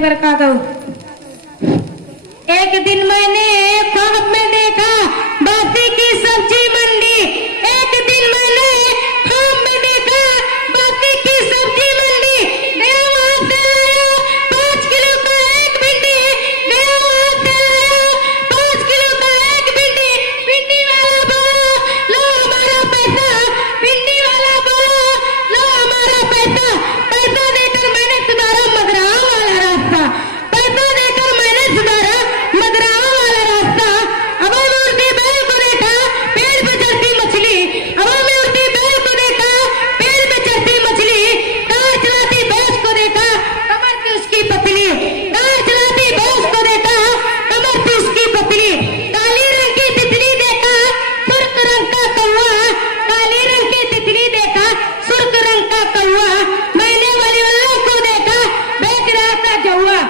बरकातहू। एक दिन मैंने ख्वाब में देखा बासी की सब्जी मंडी। एक दिन मैंने ख्वाब में देखा बासी की सब्जी मंडी। गया वहां से लाया 5 किलो का एक भिंडी। गया वहां से लाया 5 किलो का एक भिंडी। भिंडी वाला बोला लो हमारा पैसा। भिंडी वाला बोला लो हमारा पैसा। पैसा देकर मैंने सुधारा मगराह वाला रास्ता। पैसा देकर मैंने सुधारा मगराह वाला रास्ता। हवा में उड़ती बैल को देखा पेड़ पे चढ़ती मछली। हवा में उड़ती बैल को देखा पेड़ पे चढ़ती मछली। कार चलाती भैंस को देखा कमर पे उसकी पतली। कार चलाती भैंस को देखा कमर पे उसकी पतली। काली रंग की तितली देखा सुर्ख रंग का कौवा। काली रंग की तितली देखा सुर्ख रंग का कौवा। महीने वाली वालों को देखा बेच रहा था जौआ।